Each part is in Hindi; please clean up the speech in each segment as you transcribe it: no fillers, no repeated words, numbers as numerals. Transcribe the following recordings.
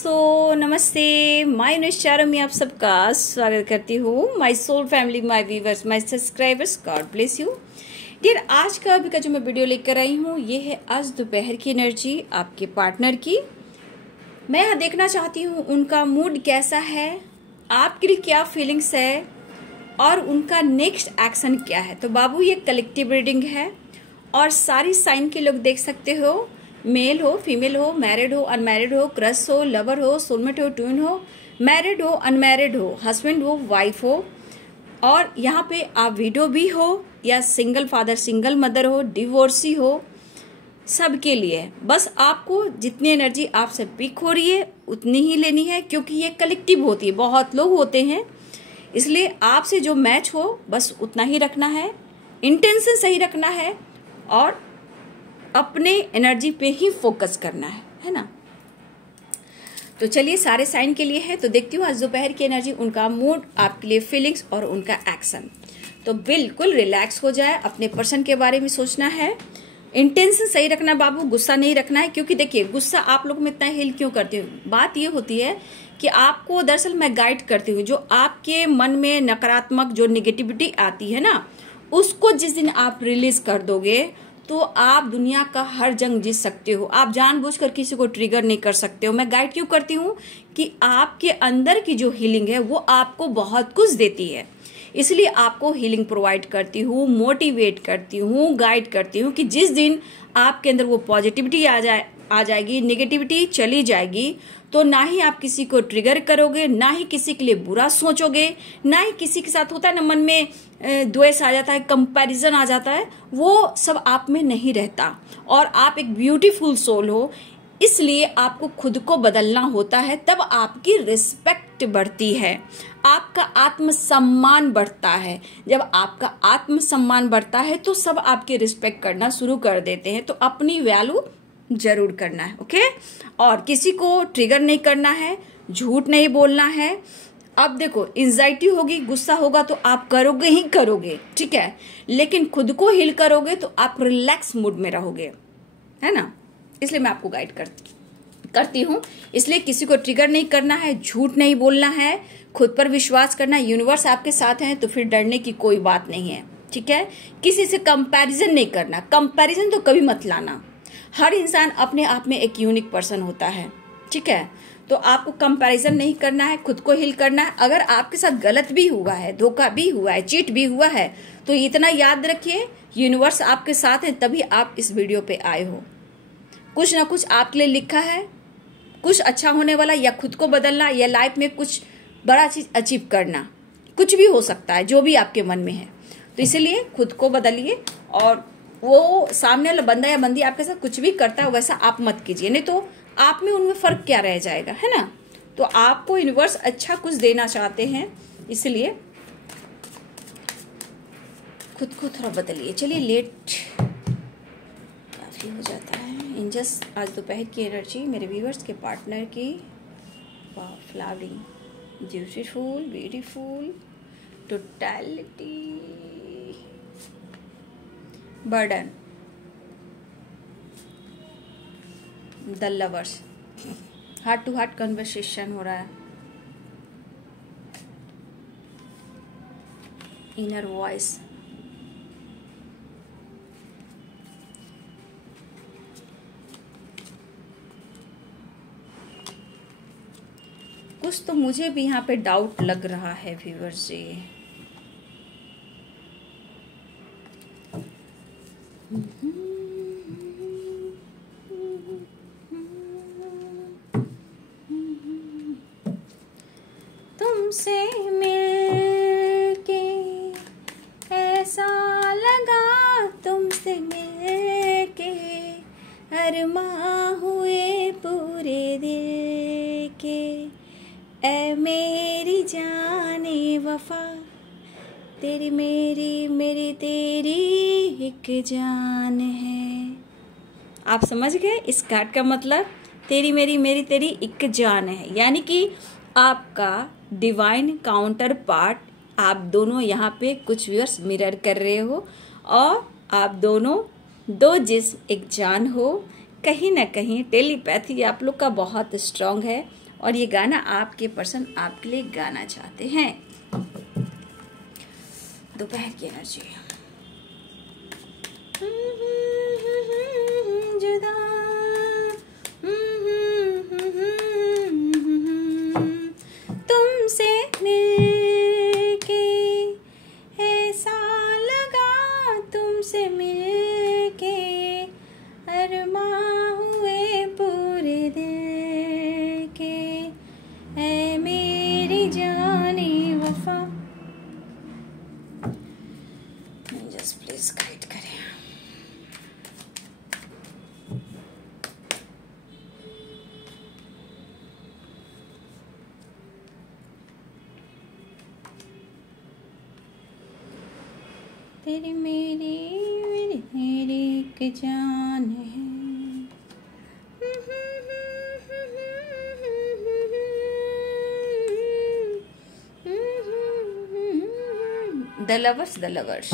दोस्तों, नमस्ते। माय निश्चारों में आप सबका स्वागत करती हूँ। My soul family, my viewers, my subscribers, God bless you dear. आज का अभी का जो मैं वीडियो लेकर आई हूँ, ये है आज दोपहर की एनर्जी आपके पार्टनर की। मैं यहाँ देखना चाहती हूँ उनका मूड कैसा है, आपके लिए क्या फीलिंग्स है और उनका नेक्स्ट एक्शन क्या है। तो बाबू, ये कलेक्टिव रीडिंग है और सारी साइन के लोग देख सकते हो। मेल हो, फीमेल हो, मैरिड हो, अनमैरिड हो, क्रश हो, लवर हो, सोलमेट हो, ट्विन हो, मैरिड हो, अनमैरिड हो, हस्बैंड हो, वाइफ हो, और यहाँ पे आप विडो भी हो या सिंगल फादर सिंगल मदर हो, डिवोर्सी हो, सबके लिए बस आपको जितनी एनर्जी आपसे पिक हो रही है उतनी ही लेनी है, क्योंकि ये कलेक्टिव होती है, बहुत लोग होते हैं, इसलिए आपसे जो मैच हो बस उतना ही रखना है, इंटेंशन सही रखना है और अपने एनर्जी पे ही फोकस करना है ना। तो चलिए, सारे साइन के लिए है तो देखती हूँ आज दोपहर की एनर्जी, उनका मूड, आपके लिए फीलिंग्स और उनका एक्शन। तो बिल्कुल रिलैक्स हो जाए, अपने पर्सन के बारे में सोचना है, इंटेंशन सही रखना बाबू, गुस्सा नहीं रखना है। क्योंकि देखिए, गुस्सा आप लोग में इतना हिल क्यों करते हो, बात ये होती है कि आपको दरअसल मैं गाइड करती हूँ, जो आपके मन में नकारात्मक जो निगेटिविटी आती है ना, उसको जिस दिन आप रिलीज कर दोगे तो आप दुनिया का हर जंग जीत सकते हो। आप जानबूझकर किसी को ट्रिगर नहीं कर सकते हो। मैं गाइड क्यों करती हूँ कि आपके अंदर की जो हीलिंग है वो आपको बहुत कुछ देती है, इसलिए आपको हीलिंग प्रोवाइड करती हूँ, मोटिवेट करती हूँ, गाइड करती हूँ कि जिस दिन आपके अंदर वो पॉजिटिविटी आ जाएगी, नेगेटिविटी चली जाएगी, तो ना ही आप किसी को ट्रिगर करोगे, ना ही किसी के लिए बुरा सोचोगे, ना ही किसी के साथ होता है ना मन में द्वेष आ जाता है, कंपैरिजन आ जाता है, वो सब आप में नहीं रहता। और आप एक ब्यूटीफुल सोल हो, इसलिए आपको खुद को बदलना होता है, तब आपकी रिस्पेक्ट बढ़ती है, आपका आत्मसम्मान बढ़ता है। जब आपका आत्मसम्मान बढ़ता है तो सब आपकी रिस्पेक्ट करना शुरू कर देते हैं। तो अपनी वैल्यू जरूर करना है, ओके। और किसी को ट्रिगर नहीं करना है, झूठ नहीं बोलना है। अब देखो, एंजाइटी होगी, गुस्सा होगा तो आप करोगे ही करोगे, ठीक है, लेकिन खुद को हील करोगे तो आप रिलैक्स मूड में रहोगे, है ना। इसलिए मैं आपको गाइड करती हूँ। इसलिए किसी को ट्रिगर नहीं करना है, झूठ नहीं बोलना है, खुद पर विश्वास करना। यूनिवर्स आपके साथ है तो फिर डरने की कोई बात नहीं है, ठीक है। किसी से कंपैरिजन नहीं करना, कंपैरिजन तो कभी मत लाना। हर इंसान अपने आप में एक यूनिक पर्सन होता है, ठीक है। तो आपको कंपैरिजन नहीं करना है, खुद को हील करना है। अगर आपके साथ गलत भी हुआ है, धोखा भी हुआ है, चीट भी हुआ है, तो इतना याद रखिए, यूनिवर्स आपके साथ है, तभी आप इस वीडियो पे आए हो। कुछ ना कुछ आपके लिए लिखा है, कुछ अच्छा होने वाला, या खुद को बदलना, या लाइफ में कुछ बड़ा चीज अचीव करना, कुछ भी हो सकता है जो भी आपके मन में है। तो इसीलिए खुद को बदलिए, और वो सामने वाला बंदा या बंदी आपके साथ कुछ भी करता है वैसा आप मत कीजिए, नहीं तो आप में उनमें फर्क क्या रह जाएगा, है ना। तो आपको यूनिवर्स अच्छा कुछ देना चाहते हैं, इसलिए खुद को थोड़ा बदलिए। चलिए, लेट काफी हो जाता है। एंजल्स, आज दोपहर की एनर्जी मेरे व्यूअर्स के पार्टनर की, flowering, beautiful, beautiful, totality, burden, the lovers, heart to heart conversation हो रहा है, इनर वॉइस, कुछ तो मुझे भी यहाँ पे डाउट लग रहा है व्यूअर्स जी। तुमसे मिलके ऐसा लगा, तुमसे मिलके अरमां हुए पूरे दिल के, ऐ मेरी जाने वफा, तेरी मेरी मेरी तेरी एक जान है। आप समझ गए इस कार्ड का मतलब? तेरी मेरी मेरी तेरी एक जान है, यानी कि आपका डिवाइन काउंटर पार्ट, आप दोनों यहाँ पे कुछ व्यूअर्स मिरर कर रहे हो, और आप दोनों दो जिस्म एक जान हो। कहीं ना कहीं टेलीपैथी आप लोग का बहुत स्ट्रांग है, और ये गाना आपके पर्सन आपके लिए गाना चाहते हैं। दोपहर की एनर्जी जुदा तुमसे मिलके ऐसा लगा, तुमसे मिलके अरमां हुए पूरे दिल के, ऐ मेरी जाने वफा। जस्ट प्लीज गाइड करें। तेरी मेरी एक जान है। The lovers, the lovers.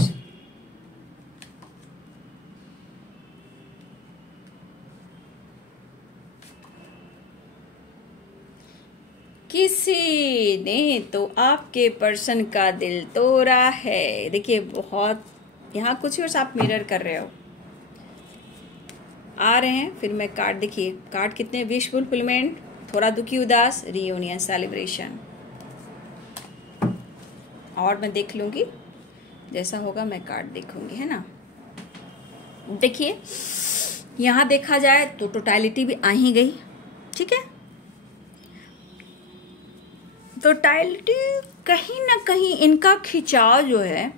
किसी ने तो आपके पर्सन का दिल तोड़ा है। देखिए बहुत यहाँ कुछ और आप मिरर कर रहे हो, आ रहे हैं। फिर मैं कार्ड, देखिए कार्ड कितने, विश फुलफिलमेंट, थोड़ा दुखी उदास, रियूनियन, सेलिब्रेशन। और मैं देख लूंगी जैसा होगा, मैं कार्ड देखूंगी, है ना। देखिए यहाँ देखा जाए तो टोटलिटी भी आ ही गई, ठीक है। टोटलिटी कहीं ना कहीं इनका खिंचाव जो है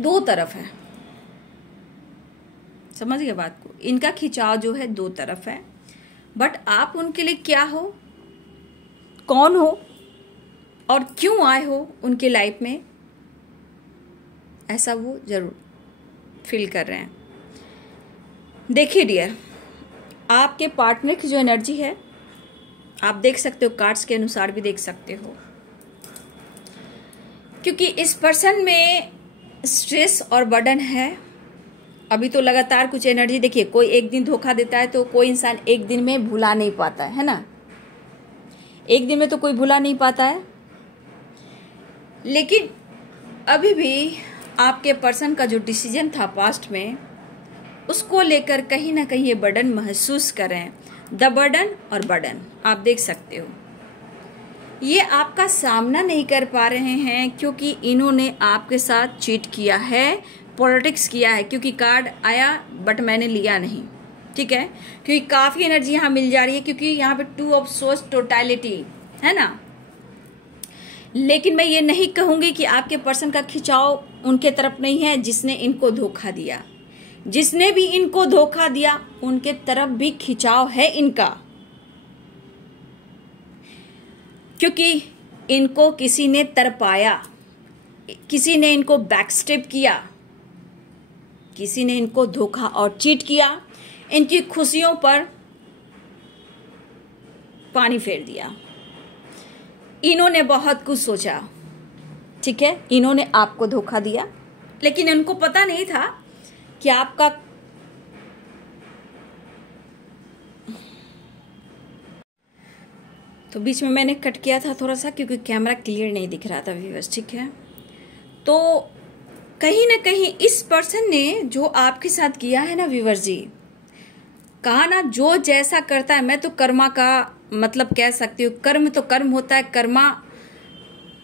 दो तरफ है, समझ गए बात को। इनका खिंचाव जो है दो तरफ है, बट आप उनके लिए क्या हो, कौन हो और क्यों आए हो उनके लाइफ में, ऐसा वो जरूर फील कर रहे हैं। देखिए डियर, आपके पार्टनर की जो एनर्जी है आप देख सकते हो, कार्ड्स के अनुसार भी देख सकते हो, क्योंकि इस पर्सन में स्ट्रेस और बर्डन है। अभी तो लगातार कुछ एनर्जी, देखिए कोई एक दिन धोखा देता है तो कोई इंसान एक दिन में भुला नहीं पाता है ना। एक दिन में तो कोई भुला नहीं पाता है, लेकिन अभी भी आपके पर्सन का जो डिसीजन था पास्ट में, उसको लेकर कहीं ना कहीं ये बर्डन महसूस कर रहे हैं। द बर्डन और बर्डन आप देख सकते हो, ये आपका सामना नहीं कर पा रहे हैं क्योंकि इन्होंने आपके साथ चीट किया है, पॉलिटिक्स किया है। क्योंकि कार्ड आया बट मैंने लिया नहीं, ठीक है, क्योंकि काफी एनर्जी यहाँ मिल जा रही है, क्योंकि यहाँ पे टू ऑफ सोर्स टोटलिटी है ना। लेकिन मैं ये नहीं कहूंगी कि आपके पर्सन का खिंचाव उनके तरफ नहीं है जिसने इनको धोखा दिया। जिसने भी इनको धोखा दिया उनके तरफ भी खिंचाव है इनका, क्योंकि इनको किसी ने तरपाया, किसी ने इनको बैकस्टेप किया, किसी ने इनको धोखा और चीट किया, इनकी खुशियों पर पानी फेर दिया। इन्होंने बहुत कुछ सोचा, ठीक है, इन्होंने आपको धोखा दिया, लेकिन इनको पता नहीं था कि आपका तो बीच में मैंने कट किया था थोड़ा सा क्योंकि कैमरा क्लियर नहीं दिख रहा था व्यूअर्स, ठीक है। तो कहीं ना कहीं इस पर्सन ने जो आपके साथ किया है ना व्यूअर्स जी, कहा ना जो जैसा करता है, मैं तो कर्मा का मतलब कह सकती हूँ, कर्म तो कर्म होता है, कर्मा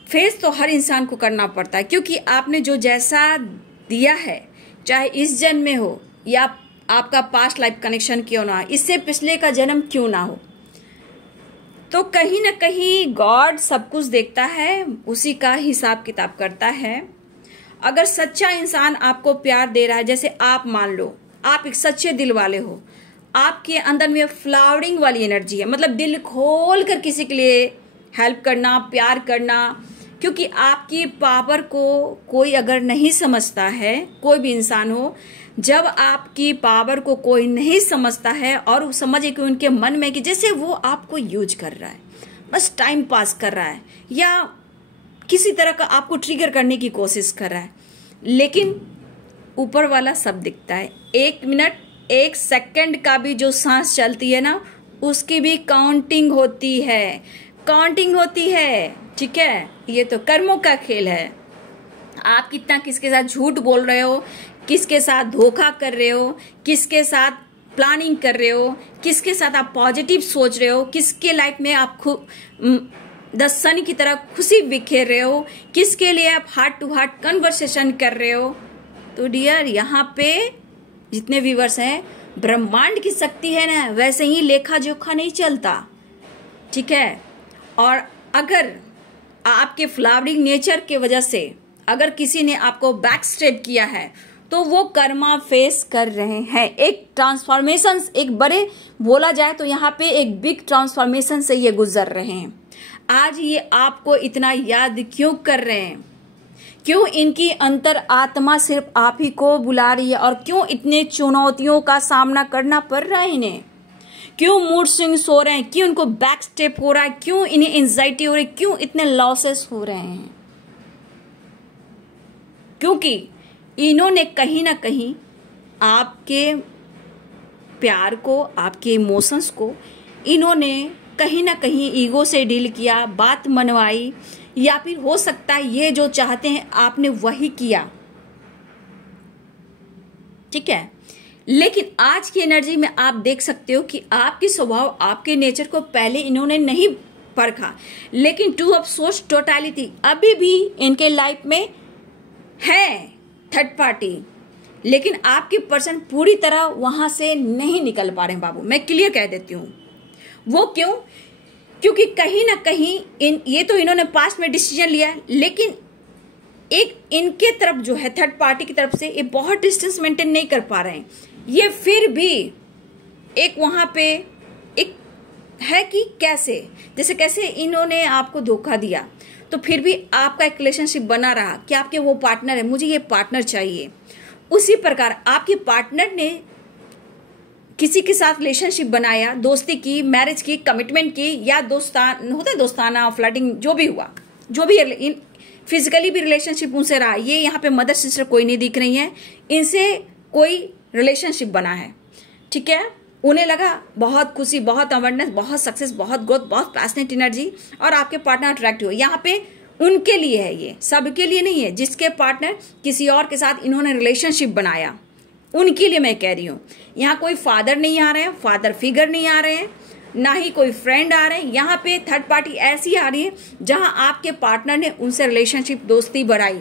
फेस तो हर इंसान को करना पड़ता है, क्योंकि आपने जो जैसा दिया है, चाहे इस जन्म में हो या आपका पास्ट लाइफ कनेक्शन क्यों ना हो, इससे पिछले का जन्म क्यों ना हो, तो कहीं ना कहीं गॉड सब कुछ देखता है, उसी का हिसाब किताब करता है। अगर सच्चा इंसान आपको प्यार दे रहा है, जैसे आप मान लो आप एक सच्चे दिल वाले हो, आपके अंदर में फ्लावरिंग वाली एनर्जी है, मतलब दिल खोल कर किसी के लिए हेल्प करना, प्यार करना, क्योंकि आपकी पावर को कोई अगर नहीं समझता है, कोई भी इंसान हो, जब आपकी पावर को कोई नहीं समझता है और समझे कि उनके मन में कि जैसे वो आपको यूज कर रहा है, बस टाइम पास कर रहा है या किसी तरह का आपको ट्रिगर करने की कोशिश कर रहा है, लेकिन ऊपर वाला सब दिखता है। 1 मिनट 1 सेकंड का भी जो सांस चलती है ना, उसकी भी काउंटिंग होती है, काउंटिंग होती है। ठीक है, ये तो कर्मों का खेल है। आप कितना किसके साथ झूठ बोल रहे हो, किसके साथ धोखा कर रहे हो, किसके साथ प्लानिंग कर रहे हो, किसके साथ आप पॉजिटिव सोच रहे हो, किसके लाइफ में आप द सन की तरह खुशी बिखेर रहे हो, किसके लिए आप हार्ट टू हार्ट कन्वर्सेशन कर रहे हो। तो डियर, यहाँ पे जितने व्यूवर्स हैं, ब्रह्मांड की शक्ति है ना, वैसे ही लेखा जोखा नहीं चलता। ठीक है, और अगर आपके फ्लावरिंग नेचर के वजह से अगर किसी ने आपको बैक स्टेप किया है तो वो कर्मा फेस कर रहे हैं। एक ट्रांसफॉर्मेशन, एक बड़े बोला जाए तो यहाँ पे एक बिग ट्रांसफॉर्मेशन से ये गुजर रहे हैं। आज ये आपको इतना याद क्यों कर रहे हैं, क्यों इनकी अंतर आत्मा सिर्फ आप ही को बुला रही है, और क्यों इतने चुनौतियों का सामना करना पड़ रहा है इन्हें, क्यों मूड स्विंग्स हो रहे हैं, क्यों इनको बैक स्टेप हो रहा है, क्यों इन्हें एंजाइटी हो रही है, क्यों इतने लॉसेस हो रहे हैं। क्योंकि इन्होंने कहीं ना कहीं आपके प्यार को, आपके इमोशंस को इन्होंने कहीं ना कहीं ईगो से डील किया, बात मनवाई, या फिर हो सकता है ये जो चाहते हैं आपने वही किया। ठीक है, लेकिन आज की एनर्जी में आप देख सकते हो कि आपके स्वभाव, आपके नेचर को पहले इन्होंने नहीं परखा, लेकिन टू ऑफ सोच टोटलिटी अभी भी इनके लाइफ में है, थर्ड पार्टी। लेकिन आपके पर्सन पूरी तरह वहां से नहीं निकल पा रहे हैं बाबू, मैं क्लियर कह देती हूँ। वो क्यों? क्योंकि कहीं ना कहीं ये तो इन्होंने पास्ट में डिसीजन लिया, लेकिन एक इनके तरफ जो है थर्ड पार्टी की तरफ से ये बहुत डिस्टेंस मेंटेन नहीं कर पा रहे हैं। ये फिर भी एक वहां पे एक है कि कैसे इन्होंने आपको धोखा दिया, तो फिर भी आपका एक रिलेशनशिप बना रहा कि आपके वो पार्टनर है, मुझे ये पार्टनर चाहिए। उसी प्रकार आपके पार्टनर ने किसी के साथ रिलेशनशिप बनाया, दोस्ती की, मैरिज की, कमिटमेंट की, या दोस्ताना फ्लर्टिंग जो भी हुआ, जो भी फिजिकली भी रिलेशनशिप उनसे रहा। ये यहाँ पे मदर सिस्टर कोई नहीं दिख रही है, इनसे कोई रिलेशनशिप बना है। ठीक है, उन्हें लगा बहुत खुशी, बहुत अवेयरनेस, बहुत सक्सेस, बहुत ग्रोथ, बहुत पैशनेट एनर्जी, और आपके पार्टनर अट्रैक्टिव हो। यहाँ पे उनके लिए है, ये सबके लिए नहीं है। जिसके पार्टनर किसी और के साथ इन्होंने रिलेशनशिप बनाया, उनके लिए मैं कह रही हूँ। यहाँ कोई फादर नहीं आ रहे हैं, फादर फिगर नहीं आ रहे हैं, ना ही कोई फ्रेंड आ रहे हैं। यहाँ पे थर्ड पार्टी ऐसी आ रही है जहां आपके पार्टनर ने उनसे रिलेशनशिप, दोस्ती बढ़ाई।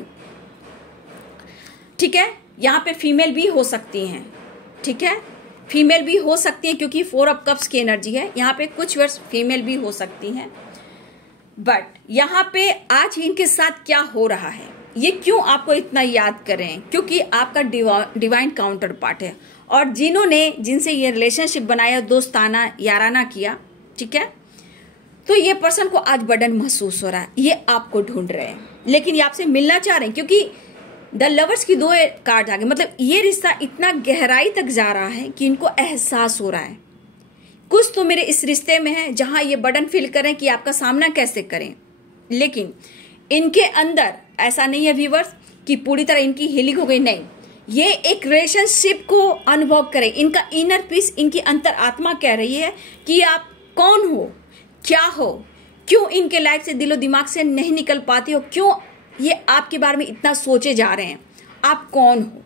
ठीक है, यहाँ पे फीमेल भी हो सकती हैं। ठीक है, फीमेल भी हो सकती है क्योंकि 4 ऑफ कप्स की एनर्जी है। यहाँ पे कुछ वर्ष फीमेल भी हो सकती हैं। बट यहाँ पे आज इनके साथ क्या हो रहा है, ये क्यों आपको इतना याद कर रहे हैं? क्योंकि आपका डिवाइन काउंटर पार्ट है, और जिनसे ये रिलेशनशिप बनाया, दोस्ताना याराना किया, ठीक है, तो ये पर्सन को आज बर्डन महसूस हो रहा है। ये आपको ढूंढ रहे हैं, लेकिन ये आपसे मिलना चाह रहे हैं, क्योंकि द लवर्स की 2 कार्ड आ गए। मतलब ये रिश्ता इतना गहराई तक जा रहा है कि इनको एहसास हो रहा है कुछ तो मेरे इस रिश्ते में है, जहां ये बर्डन फील करें कि आपका सामना कैसे करें। लेकिन इनके अंदर ऐसा नहीं है व्यूवर्स कि पूरी तरह इनकी हीलिंग हो गई, नहीं। ये एक रिलेशनशिप को अनुभव करें। इनका इनर पीस, इनकी अंतर आत्मा कह रही है कि आप कौन हो, क्या हो, क्यों इनके लाइफ से दिलो दिमाग से नहीं निकल पाती हो, क्यों ये आपके बारे में इतना सोचे जा रहे हैं, आप कौन हो,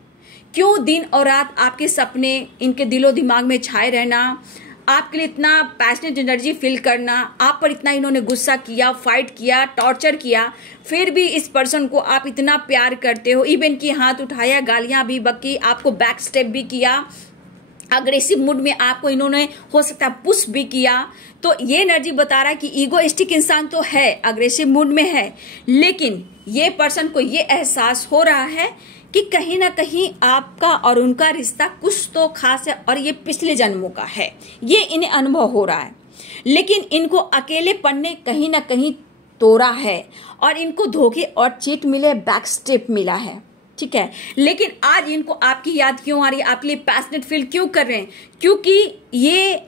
क्यों दिन और रात आपके सपने इनके दिलो दिमाग में छाए रहना, आपके लिए इतना पैशनेट एनर्जी फील करना, आप पर इतना इन्होंने गुस्सा किया, फाइट किया, टॉर्चर किया, फिर भी इस पर्सन को आप इतना प्यार करते हो। इवन की हाथ उठाया, गालियां भी बकी, आपको बैक स्टेप भी किया, अग्रेसिव मूड में आपको इन्होंने हो सकता है पुश भी किया। तो ये एनर्जी बता रहा है कि ईगोइस्टिक इंसान तो है, अग्रेसिव मूड में है, लेकिन ये पर्सन को ये एहसास हो रहा है कि कहीं ना कहीं आपका और उनका रिश्ता कुछ तो खास है, और ये पिछले जन्मों का है। ये इन्हें अनुभव हो रहा है, लेकिन इनको अकेलेपन ने कहीं ना कहीं तोड़ा है, और इनको धोखे और चीट मिले, बैक स्टेप मिला है। ठीक है, लेकिन आज इनको आपकी याद क्यों आ रही है, आपके लिए पैशनेट फील क्यों कर रहे हैं? क्योंकि ये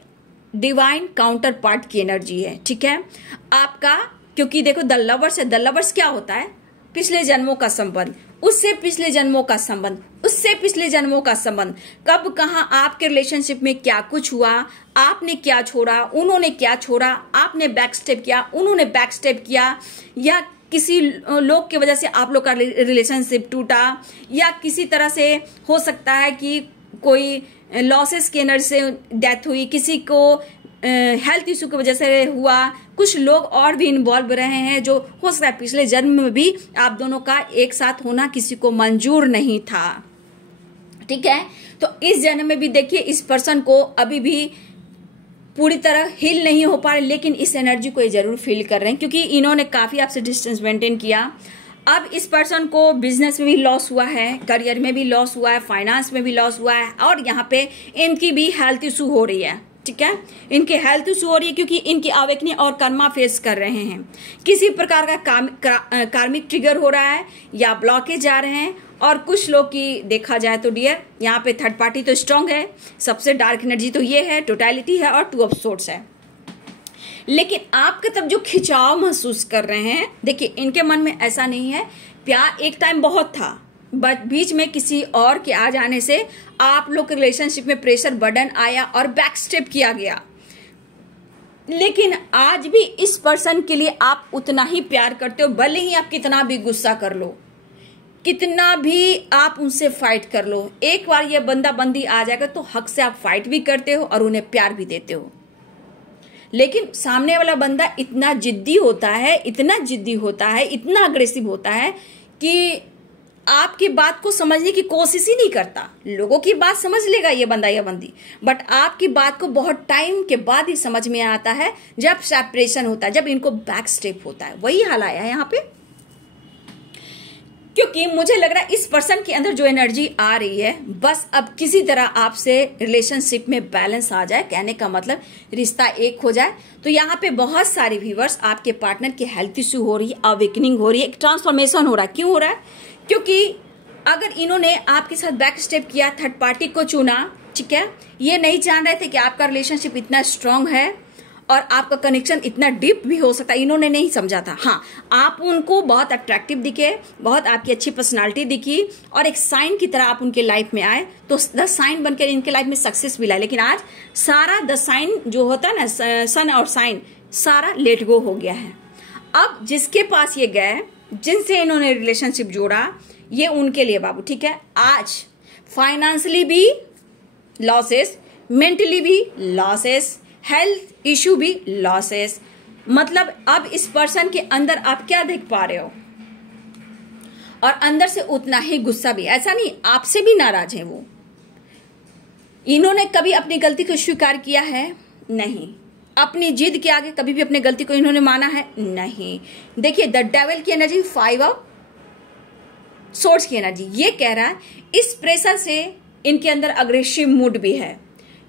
डिवाइन काउंटर पार्ट की एनर्जी है। ठीक है, आपका, क्योंकि देखो द लवर्स है, द लवर्स क्या होता है? पिछले जन्मों का संबंध। उससे पिछले जन्मों का संबंध, उससे पिछले जन्मों का संबंध, कब कहां आपके रिलेशनशिप में क्या कुछ हुआ, आपने क्या छोड़ा, उन्होंने क्या छोड़ा, आपने बैक स्टेप किया, उन्होंने बैक स्टेप किया, या किसी लोग की वजह से आप लोग का रिलेशनशिप टूटा, या किसी तरह से हो सकता है कि कोई लॉसेस की एनर्जी से डेथ हुई, किसी को हेल्थ इशू की वजह से हुआ, कुछ लोग और भी इन्वॉल्व रहे हैं जो हो सकता है पिछले जन्म में भी आप दोनों का एक साथ होना किसी को मंजूर नहीं था। ठीक है, तो इस जन्म में भी देखिए इस पर्सन को अभी भी पूरी तरह हील नहीं हो पा रहे, लेकिन इस एनर्जी को ये जरूर फील कर रहे हैं क्योंकि इन्होंने काफी आपसे डिस्टेंस मेंटेन किया। अब इस पर्सन को बिजनेस में भी लॉस हुआ है, करियर में भी लॉस हुआ है, फाइनेंस में भी लॉस हुआ है, और यहाँ पे इनकी भी हेल्थ इशू हो रही है। ठीक है, इनके हेल्थ इशू हो रही है क्योंकि इनकी अवेकनिंग और कर्मा फेस कर रहे हैं। किसी प्रकार का कार्मिक ट्रिगर हो रहा है या ब्लॉकेज आ रहे हैं। और कुछ लोग की देखा जाए तो डियर यहाँ पे थर्ड पार्टी तो स्ट्रांग है, सबसे डार्क एनर्जी तो ये है, टोटलिटी है और टू ऑफ सोर्ड्स है। लेकिन आपके तरफ जो खिंचाव महसूस कर रहे हैं, देखिए इनके मन में ऐसा नहीं है, प्यार एक टाइम बहुत था बट बीच में किसी और के आ जाने से आप लोग के रिलेशनशिप में प्रेशर बर्डन आया और बैक स्टेप किया गया। लेकिन आज भी इस पर्सन के लिए आप उतना ही प्यार करते हो, भले ही आप कितना भी गुस्सा कर लो, कितना भी आप उनसे फाइट कर लो, एक बार ये बंदा बंदी आ जाएगा तो हक से आप फाइट भी करते हो और उन्हें प्यार भी देते हो। लेकिन सामने वाला बंदा इतना जिद्दी होता है, इतना जिद्दी होता है, इतना अग्रेसिव होता है कि आपकी बात को समझने की कोशिश ही नहीं करता। लोगों की बात समझ लेगा ये बंदा या बंदी, बट आपकी बात को बहुत टाइम के बाद ही समझ में आता है, जब सेपरेशन होता है, जब इनको बैक स्टेप होता है। वही हाल आया है यहाँ पे, क्योंकि मुझे लग रहा है इस पर्सन के अंदर जो एनर्जी आ रही है, बस अब किसी तरह आपसे रिलेशनशिप में बैलेंस आ जाए, कहने का मतलब रिश्ता एक हो जाए। तो यहाँ पे बहुत सारे व्यूअर्स, आपके पार्टनर की हेल्थ इश्यू हो रही है, अवेकनिंग हो रही है, एक ट्रांसफॉर्मेशन हो रहा है। क्यों हो रहा है? क्योंकि अगर इन्होंने आपके साथ बैक स्टेप किया, थर्ड पार्टी को चुना, ठीक है, ये नहीं जान रहे थे कि आपका रिलेशनशिप इतना स्ट्रांग है और आपका कनेक्शन इतना डीप भी हो सकता है, इन्होंने नहीं समझा था। हाँ, आप उनको बहुत अट्रैक्टिव दिखे, बहुत आपकी अच्छी पर्सनालिटी दिखी और एक साइन की तरह आप उनके लाइफ में आए, तो द साइन बनकर इनके लाइफ में सक्सेस भी लाए। लेकिन आज सारा द साइन जो होता है ना, सन और साइन, सारा लेट गो हो गया है। अब जिसके पास ये गए, जिनसे इन्होंने रिलेशनशिप जोड़ा, ये उनके लिए बाबू, ठीक है, आज फाइनेंशियली भी लॉसेस, मेंटली भी लॉसेस, हेल्थ इशू भी लॉसेस। मतलब अब इस पर्सन के अंदर आप क्या देख पा रहे हो, और अंदर से उतना ही गुस्सा भी। ऐसा नहीं आपसे भी नाराज है वो। इन्होंने कभी अपनी गलती को स्वीकार किया है? नहीं। अपनी जिद के आगे कभी भी अपनी गलती को इन्होंने माना है? नहीं। देखिए द डेविल की एनर्जी, 5 ऑफ सोर्ड्स की एनर्जी, ये कह रहा है इस प्रेशर से इनके अंदर अग्रेसिव मूड भी है,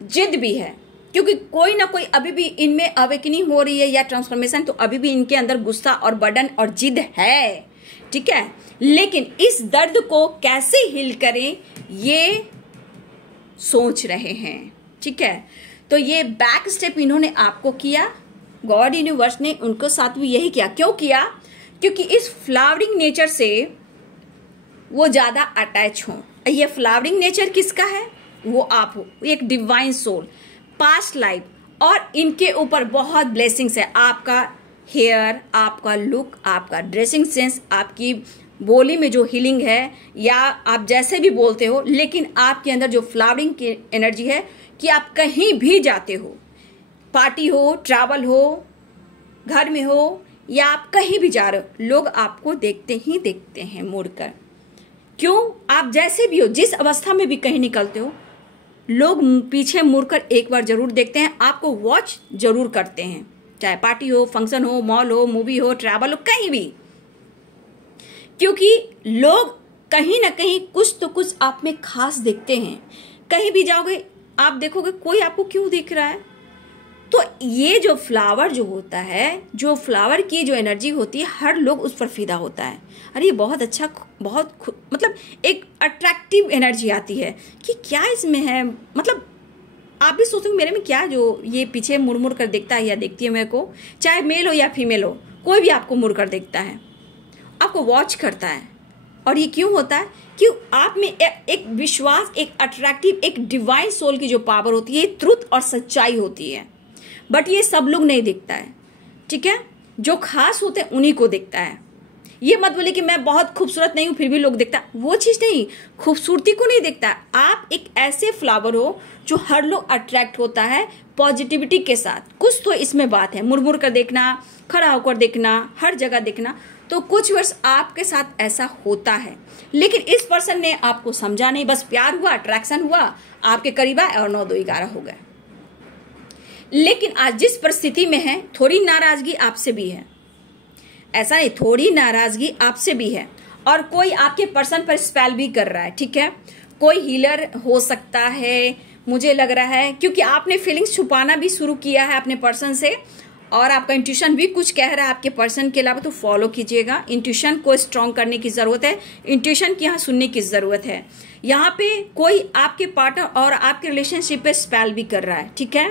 जिद भी है, क्योंकि कोई ना कोई अभी भी इनमें अवेकनिंग हो रही है या ट्रांसफॉर्मेशन, तो अभी भी इनके अंदर गुस्सा और बर्डन और जिद है। ठीक है, लेकिन इस दर्द को कैसे हील करें ये सोच रहे हैं। ठीक है, तो ये बैक स्टेप इन्होंने आपको किया, गॉड यूनिवर्स ने उनको साथ भी यही किया। क्यों किया? क्योंकि इस फ्लावरिंग नेचर से वो ज्यादा अटैच हो। ये फ्लावरिंग नेचर किसका है? वो आप हो, एक डिवाइन सोल, पास्ट लाइफ, और इनके ऊपर बहुत ब्लेसिंग्स है। आपका हेयर, आपका लुक, आपका ड्रेसिंग सेंस, आपकी बोली में जो हीलिंग है, या आप जैसे भी बोलते हो, लेकिन आपके अंदर जो फ्लावरिंग की एनर्जी है कि आप कहीं भी जाते हो, पार्टी हो, ट्रैवल हो, घर में हो, या आप कहीं भी जा रहे हो, लोग आपको देखते ही देखते हैं मुड़कर। क्यों? आप जैसे भी हो, जिस अवस्था में भी कहीं निकलते हो, लोग पीछे मुड़कर एक बार जरूर देखते हैं, आपको वॉच जरूर करते हैं, चाहे पार्टी हो, फंक्शन हो, मॉल हो, मूवी हो, ट्रैवल हो, कहीं भी। क्योंकि लोग कहीं ना कहीं कुछ तो कुछ आप में खास देखते हैं। कहीं भी जाओगे आप देखोगे कोई आपको क्यों दिख रहा है। तो ये जो फ्लावर जो होता है, जो फ्लावर की जो एनर्जी होती है, हर लोग उस पर फिदा होता है। अरे ये बहुत अच्छा, बहुत मतलब एक अट्रैक्टिव एनर्जी आती है कि क्या इसमें है। मतलब आप भी सोचोगे मेरे में क्या, जो ये पीछे मुड़ मुड़ कर देखता है या देखती है मेरे को, चाहे मेल हो या फीमेल हो, कोई भी आपको मुड़ कर देखता है, आपको वॉच करता है। और ये क्यों होता है? कि आप में एक विश्वास, एक अट्रैक्टिव, एक डिवाइन सोल की जो पावर होती है, ट्रुथ और सच्चाई होती है। बट ये सब लोग नहीं दिखता है, ठीक है? जो खास होते हैं उन्हीं को दिखता है। ये मत बोले कि मैं बहुत खूबसूरत नहीं हूं फिर भी लोग देखता, वो चीज नहीं। खूबसूरती को नहीं देखता, आप एक ऐसे फ्लावर हो जो हर लोग अट्रैक्ट होता है पॉजिटिविटी के साथ। कुछ तो इसमें बात है, मुड़ मुड़ कर देखना, खड़ा होकर देखना, हर जगह देखना। तो कुछ वर्ष आपके साथ ऐसा होता है, लेकिन इस पर्सन ने आपको समझा नहीं, बस प्यार हुआ, अट्रैक्शन हुआ, आपके करीब आए और 9 2 11 हो गए। लेकिन आज जिस परिस्थिति में है, थोड़ी नाराजगी आपसे भी है, ऐसा नहीं, थोड़ी नाराजगी आपसे भी है। और कोई आपके पर्सन पर स्पेल भी कर रहा है, ठीक है? कोई हीलर हो सकता है, मुझे लग रहा है, क्योंकि आपने फीलिंग्स छुपाना भी शुरू किया है अपने पर्सन से, और आपका इंट्यूशन भी कुछ कह रहा है आपके पर्सन के अलावा, तो फॉलो कीजिएगा। इंट्यूशन को स्ट्रॉन्ग करने की जरूरत है, इंट्यूशन की यहाँ सुनने की जरूरत है। यहाँ पे कोई आपके पार्टनर और आपके रिलेशनशिप पे स्पेल भी कर रहा है, ठीक है?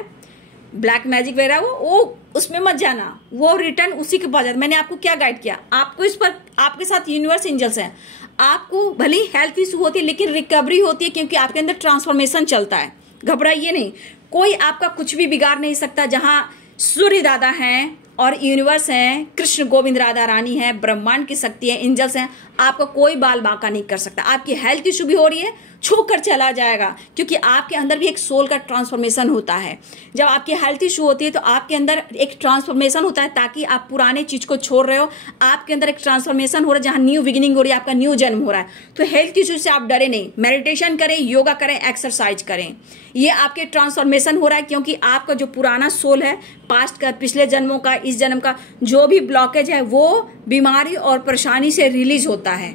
ब्लैक मैजिक वगैरह वो उसमें मत जाना, वो रिटर्न उसी के बाद। मैंने आपको क्या गाइड किया, आपको इस पर, आपके साथ यूनिवर्स एंजल्स हैं। आपको भले ही हेल्थ इशू होती है लेकिन रिकवरी होती है, क्योंकि आपके अंदर ट्रांसफॉर्मेशन चलता है। घबराइए नहीं, कोई आपका कुछ भी बिगाड़ नहीं सकता। जहां सूर्य दादा हैं और यूनिवर्स हैं, कृष्ण गोविंद राधा रानी है, ब्रह्मांड की शक्ति है, एंजल्स हैं, आपका कोई बाल बांका नहीं कर सकता। आपकी हेल्थ इशू भी हो रही है, छू कर चला जाएगा, क्योंकि आपके अंदर भी एक सोल का ट्रांसफॉर्मेशन होता है। जब आपकी हेल्थ इशू होती है तो आपके अंदर एक ट्रांसफॉर्मेशन होता है, ताकि आप पुराने चीज को छोड़ रहे हो, आपके अंदर एक ट्रांसफॉर्मेशन हो रहा है, जहां न्यू बिगिनिंग हो रही है, आपका न्यू जन्म हो रहा है। तो हेल्थ इशू से आप डरे नहीं, मेडिटेशन करें, योगा करें, एक्सरसाइज करें, ये आपके ट्रांसफॉर्मेशन हो रहा है। क्योंकि आपका जो पुराना सोल है, पास्ट का, पिछले जन्मों का, इस जन्म का जो भी ब्लॉकेज है, वो बीमारी और परेशानी से रिलीज होता है,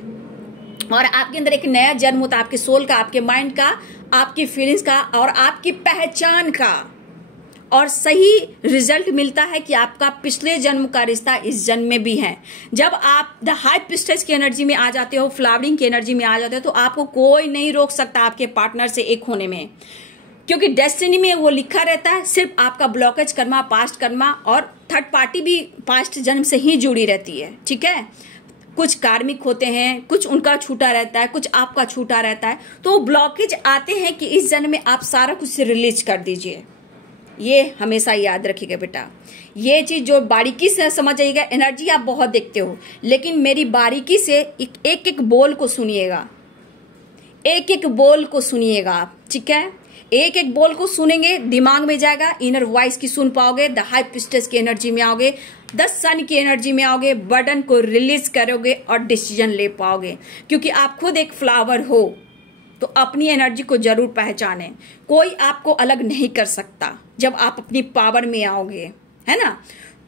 और आपके अंदर एक नया जन्म होता है, आपके सोल का, आपके माइंड का, आपकी फीलिंग्स का और आपकी पहचान का। और सही रिजल्ट मिलता है कि आपका पिछले जन्म का रिश्ता इस जन्म में भी है। जब आप द हाई प्रिस्टेस की एनर्जी में आ जाते हो, फ्लावरिंग की एनर्जी में आ जाते हो, तो आपको कोई नहीं रोक सकता आपके पार्टनर से एक होने में, क्योंकि डेस्टिनी में वो लिखा रहता है। सिर्फ आपका ब्लॉकेज कर्मा, पास्ट कर्मा, और थर्ड पार्टी भी पास्ट जन्म से ही जुड़ी रहती है, ठीक है? कुछ कार्मिक होते हैं, कुछ उनका छूटा रहता है, कुछ आपका छूटा रहता है। तो ब्लॉकेज आते हैं कि इस जन्म में आप सारा कुछ रिलीज कर दीजिए। ये हमेशा याद रखिएगा बेटा, ये चीज जो बारीकी से समझ आइएगा। एनर्जी आप बहुत देखते हो, लेकिन मेरी बारीकी से एक एक बोल को सुनिएगा, एक एक बोल को सुनिएगा आप, ठीक है? एक एक बोल को सुनेंगे, दिमाग में जाएगा, इनर वॉइस की सुन पाओगे, द हाई प्रिस्टेस की एनर्जी में आओगे, द सन की एनर्जी में आओगे, बर्डन को रिलीज करोगे और डिसीजन ले पाओगे। क्योंकि आप खुद एक फ्लावर हो, तो अपनी एनर्जी को जरूर पहचाने। कोई आपको अलग नहीं कर सकता जब आप अपनी पावर में आओगे, है ना?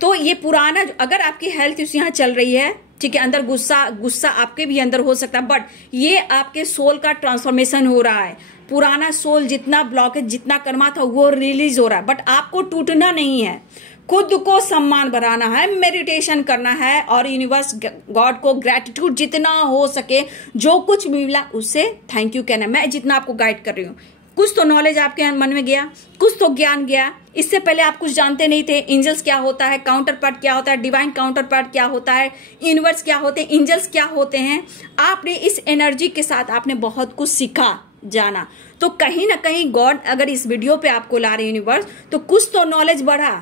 तो ये पुराना, अगर आपकी हेल्थ इश्यू यहाँ चल रही है, ठीक है, अंदर गुस्सा आपके भी अंदर हो सकता है, बट ये आपके सोल का ट्रांसफॉर्मेशन हो रहा है। पुराना सोल जितना ब्लॉकेज, जितना कर्मा था, वो रिलीज हो रहा है। बट आपको टूटना नहीं है, खुद को सम्मान बढ़ाना है, मेडिटेशन करना है, और यूनिवर्स गॉड को ग्रेटिट्यूड जितना हो सके, जो कुछ मिला उससे थैंक यू कहना। मैं जितना आपको गाइड कर रही हूँ, कुछ तो नॉलेज आपके मन में गया, कुछ तो ज्ञान गया। इससे पहले आप कुछ जानते नहीं थे, एंजल्स क्या होता है, काउंटर पार्ट क्या होता है, डिवाइन काउंटर पार्ट क्या होता है, यूनिवर्स क्या होते हैं, एंजल्स क्या होते हैं। आपने इस एनर्जी के साथ आपने बहुत कुछ सीखा, जाना। तो कहीं ना कहीं गॉड अगर इस वीडियो पे आपको ला रहे यूनिवर्स, तो कुछ तो नॉलेज बढ़ा।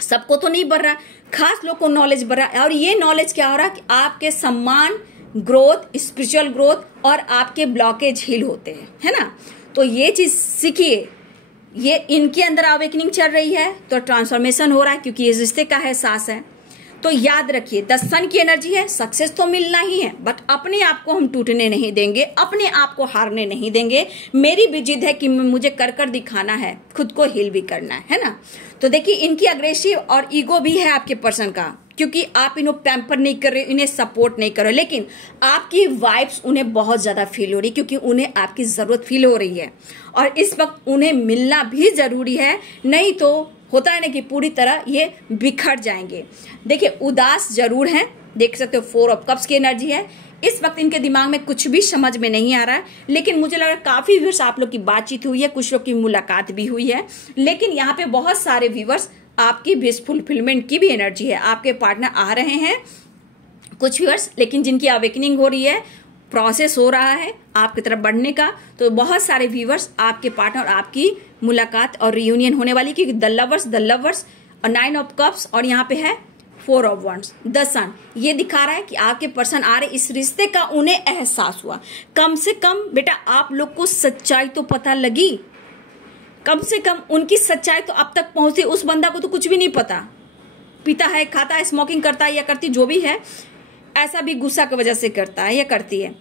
सबको तो नहीं बढ़ रहा, खास लोग को नॉलेज बढ़ रहा है। और ये नॉलेज क्या हो रहा है कि आपके सम्मान, ग्रोथ, स्पिरिचुअल ग्रोथ और आपके ब्लॉकेज हील होते हैं, है ना? तो ये चीज सीखिए। ये इनके अंदर अवेकनिंग चल रही है, तो ट्रांसफॉर्मेशन हो रहा है, क्योंकि ये रिश्ते का एहसास है। तो याद रखिए, 10 सन की एनर्जी है, सक्सेस तो मिलना ही है, बट अपने आप को हम टूटने नहीं देंगे, अपने आप को हारने नहीं देंगे। मेरी भी जिद है कि मुझे कर कर दिखाना है, खुद को हील भी करना है ना? तो देखिए, इनकी अग्रेसिव और ईगो भी है आपके पर्सन का, क्योंकि आप इन्हें पैम्पर नहीं कर रहे, इन्हें सपोर्ट नहीं कर रहे, लेकिन आपकी वाइब्स उन्हें बहुत ज्यादा फील हो रही है, क्योंकि उन्हें आपकी जरूरत फील हो रही है। और इस वक्त उन्हें मिलना भी जरूरी है, नहीं तो होता है ना कि पूरी तरह ये बिखर जाएंगे। देखिए, उदास जरूर हैं, देख सकते हो 4 ऑफ कप्स की एनर्जी है। इस वक्त इनके दिमाग में कुछ भी समझ में नहीं आ रहा है, लेकिन मुझे लग रहा है काफी व्यूअर्स आप लोग की बातचीत हुई है, कुछ लोग की मुलाकात भी हुई है। लेकिन यहाँ पे बहुत सारे व्यूअर्स आपकी विश फुलफिलमेंट की भी एनर्जी है, आपके पार्टनर आ रहे हैं कुछ व्यूअर्स, लेकिन जिनकी अवेकनिंग हो रही है प्रोसेस हो रहा है आपकी तरफ बढ़ने का। तो बहुत सारे व्यूवर्स आपके पार्टनर और आपकी मुलाकात और रियूनियन होने वाली, क्योंकि द लवर्स और 9 ऑफ कप्स और यहाँ पे है 4 ऑफ वंड्स, द सन। ये दिखा रहा है कि आपके पर्सन आ रहे, इस रिश्ते का उन्हें एहसास हुआ। कम से कम बेटा आप लोग को सच्चाई तो पता लगी, कम से कम उनकी सच्चाई तो अब तक पहुंची। उस बंदा को तो कुछ भी नहीं पता, पीता है, खाता है, स्मोकिंग करता है या करती जो भी है, ऐसा भी गुस्सा की वजह से करता है या करती है।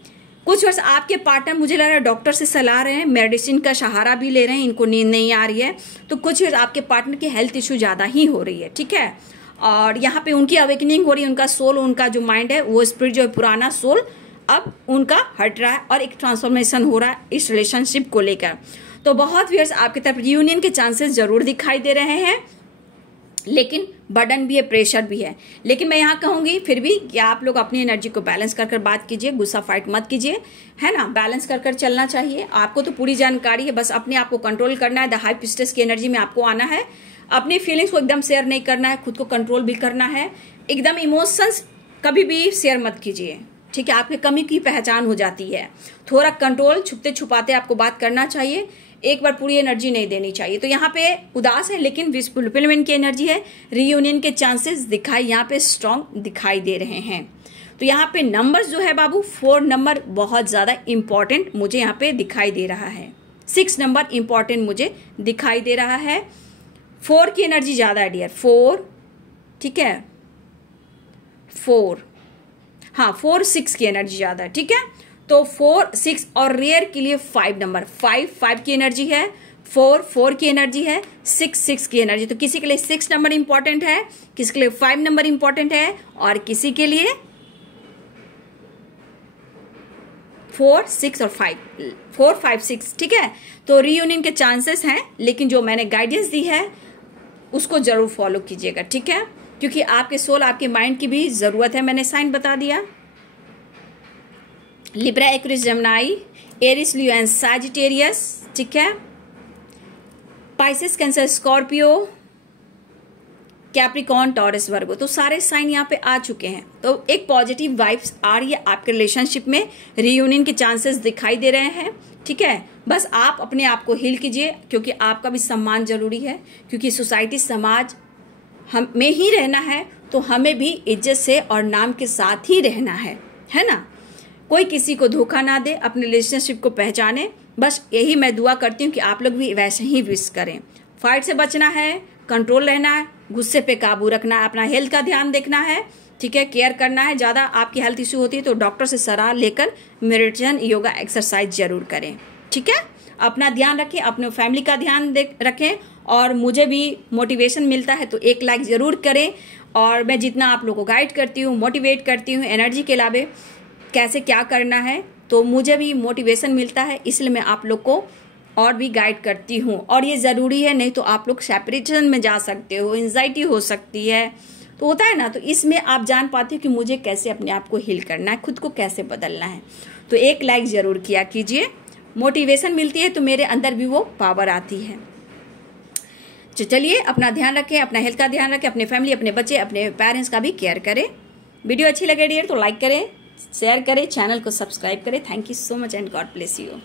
कुछ वर्ष आपके पार्टनर मुझे लग रहा है डॉक्टर से सलाह रहे हैं, मेडिसिन का सहारा भी ले रहे हैं, इनको नींद नहीं आ रही है। तो कुछ वर्ष आपके पार्टनर की हेल्थ इश्यू ज्यादा ही हो रही है, ठीक है। और यहाँ पे उनकी अवेकनिंग हो रही है, उनका सोल, उनका जो माइंड है, वो स्पिरिट जो है पुराना सोल अब उनका हट रहा है और एक ट्रांसफॉर्मेशन हो रहा है इस रिलेशनशिप को लेकर। तो बहुत व्यूअर्स आपकी तरफ रियूनियन के चांसेस जरूर दिखाई दे रहे हैं, लेकिन बर्डन भी है, प्रेशर भी है। लेकिन मैं यहाँ कहूंगी फिर भी कि आप लोग अपनी एनर्जी को बैलेंस कर बात कीजिए, गुस्सा फाइट मत कीजिए, है ना। बैलेंस कर चलना चाहिए। आपको तो पूरी जानकारी है, बस अपने आप को कंट्रोल करना है। द हाई पिस्टस की एनर्जी में आपको आना है, अपनी फीलिंग्स को एकदम शेयर नहीं करना है, खुद को कंट्रोल भी करना है। एकदम इमोशंस कभी भी शेयर मत कीजिए, ठीक है। आपकी कमी की पहचान हो जाती है। थोड़ा कंट्रोल, छुपते छुपाते आपको बात करना चाहिए, एक बार पूरी एनर्जी नहीं देनी चाहिए। तो यहाँ पे उदास है लेकिन फुलफिलमेंट की एनर्जी है, रियूनियन के चांसेस दिखाई यहाँ पे स्ट्रॉन्ग दिखाई दे रहे हैं। तो यहाँ पे नंबर्स जो है बाबू, 4 नंबर बहुत ज्यादा इंपॉर्टेंट मुझे यहाँ पे दिखाई दे रहा है, 6 नंबर इंपॉर्टेंट मुझे दिखाई दे रहा है। 4 की एनर्जी ज्यादा है डियर, 4, ठीक है, 4, हाँ 4, 6 की एनर्जी ज्यादा है, ठीक है। तो 4, 6 और रेयर के लिए 5 नंबर, 5 की एनर्जी है, 4 की एनर्जी है, 6 की एनर्जी। तो किसी के लिए 6 नंबर इंपॉर्टेंट है, किसी के लिए 5 नंबर इंपॉर्टेंट है और किसी के लिए 4, 6 और 4, 5, 6, ठीक है। तो रियूनियन के चांसेस हैं, लेकिन जो मैंने गाइडेंस दी है उसको जरूर फॉलो कीजिएगा, ठीक है, क्योंकि आपके सोल, आपके माइंड की भी जरूरत है। मैंने साइन बता दिया, Libra, Aquarius, Gemini, Aries, Leo and Sagittarius, ठीक है। Pisces, Cancer, Scorpio, Capricorn, Taurus, Virgo, तो सारे साइन यहाँ पे आ चुके हैं। तो एक पॉजिटिव वाइब्स आ रही है आपके रिलेशनशिप में, रियूनियन के चांसेस दिखाई दे रहे हैं, ठीक है। बस आप अपने आप को हील कीजिए, क्योंकि आपका भी सम्मान जरूरी है, क्योंकि सोसाइटी, समाज हम में ही रहना है, तो हमें भी इज्जत से और नाम के साथ ही रहना है ना। कोई किसी को धोखा ना दे, अपने रिलेशनशिप को पहचाने। बस यही मैं दुआ करती हूँ कि आप लोग भी वैसे ही विश करें। फाइट से बचना है, कंट्रोल रहना है, गुस्से पे काबू रखना है, अपना हेल्थ का ध्यान देखना है, ठीक है, केयर करना है। ज्यादा आपकी हेल्थ इश्यू होती है तो डॉक्टर से सलाह लेकर मेडिटेशन, योगा, एक्सरसाइज जरूर करें, ठीक है। अपना ध्यान रखें, अपने फैमिली का ध्यान रखें, और मुझे भी मोटिवेशन मिलता है तो एक लाइक जरूर करें। और मैं जितना आप लोगों को गाइड करती हूँ, मोटिवेट करती हूँ एनर्जी के अलावा कैसे क्या करना है, तो मुझे भी मोटिवेशन मिलता है, इसलिए मैं आप लोग को और भी गाइड करती हूँ। और ये ज़रूरी है, नहीं तो आप लोग सेपरेशन में जा सकते हो, एंजाइटी हो सकती है, तो होता है ना। तो इसमें आप जान पाते हो कि मुझे कैसे अपने आप को हील करना है, खुद को कैसे बदलना है। तो एक लाइक ज़रूर किया कीजिए, मोटिवेशन मिलती है तो मेरे अंदर भी वो पावर आती है। तो चलिए अपना ध्यान रखें, अपना हेल्थ का ध्यान रखें, अपने फैमिली, अपने बच्चे, अपने पेरेंट्स का भी केयर करें। वीडियो अच्छी लगे डियर तो लाइक करें, शेयर करें, चैनल को सब्सक्राइब करें। Thank you so much and God bless you.